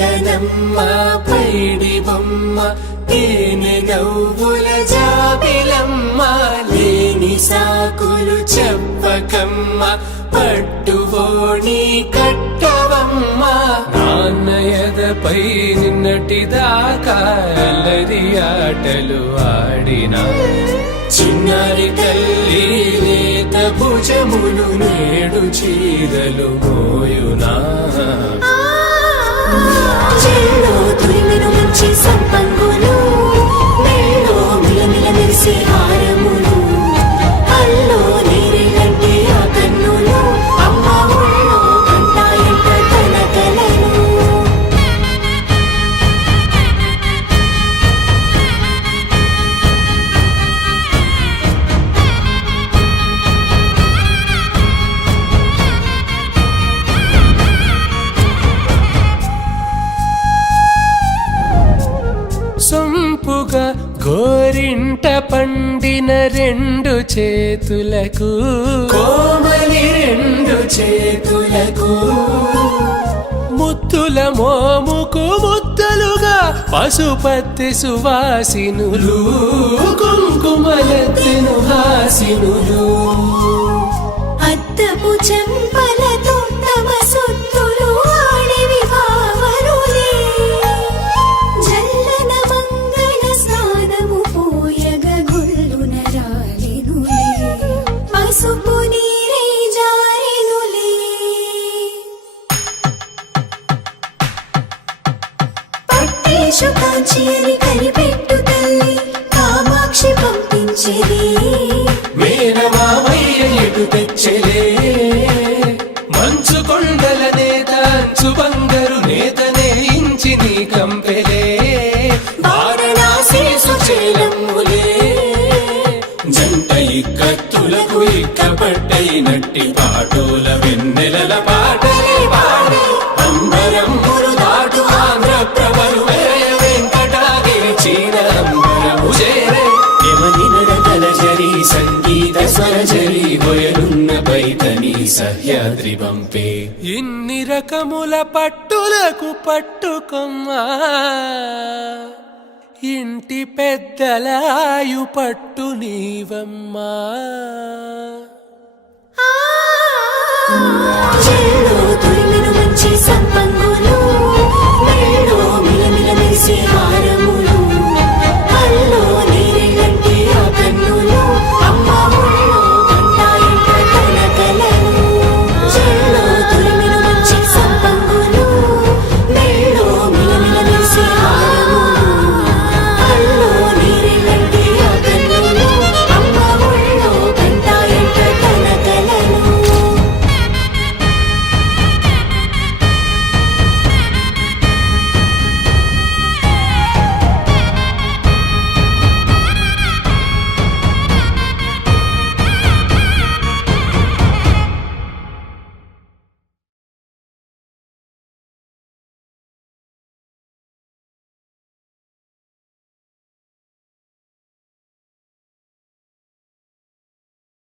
చిలకనమ్మ పైడి బొమ్మ తేనె నవ్వుల జాబిలమ్మ లేని సాకులు చెప్పకమ్మ పట్టువోణి కట్టవమ్మ నాన్నయదపై నిన్నటిదాకా అల్లరి ఆటలు ఆడినా చిన్నారి తల్లి లేత భుజములు నేడు చీరలు మోయునా చెల్లో తురిమిన మంచి సంపంగులు మెల్లో మిలమిల మెరిసే హారములు అల్లో నీరెళ్ళంటే ఆ కన్నులు అమ్మ ఒళ్ళో కంటాయంట కలకలను సొంపుగా గోరింట పండిన రెండు చేతులకు కోమలి రెండు చేతులకు ముత్తుల మోముకు ముద్దలుగా పశుపతి సువాసినులు కుంకుమలెత్తెను హాసినులు అద్దపు చెంపలతో తమ సొత్తులు ఆడివి భావరులే జల్లన మంగళ స్నానము పోయగ గొల్లున రాలినులే పసుపు నీరే జారినులే పట్టేశు కాంచియని కనిపెట్టు తల్లి కామాక్షి పంపించేది మేనమామయ్య ఎటు తెచ్చలే మంచు కొండల నేత అంచు బంగారు నేతనే ఇంచి నీ కంపెలే వారణాసి సుచేలమ్ములే జంట ఇక్కత్తులకు ఇక్కపట్టైనట్టి పాటోల వెన్నెలల పాటలే పాడే అంబరమ్ములు దాటు ఆంధ్ర ప్రభలు వెంకటాగిరి చీన అంబరము చేరే యమని నడకల జరి సంగీత స్వరజరి బొయలున్న పైతని సహ్యాద్రి పంపే ఇన్ని రకముల పట్టులకు పట్టుకొమ్మా ఇంటి పెద్దలాయు పట్టు నీవమ్మా ఆ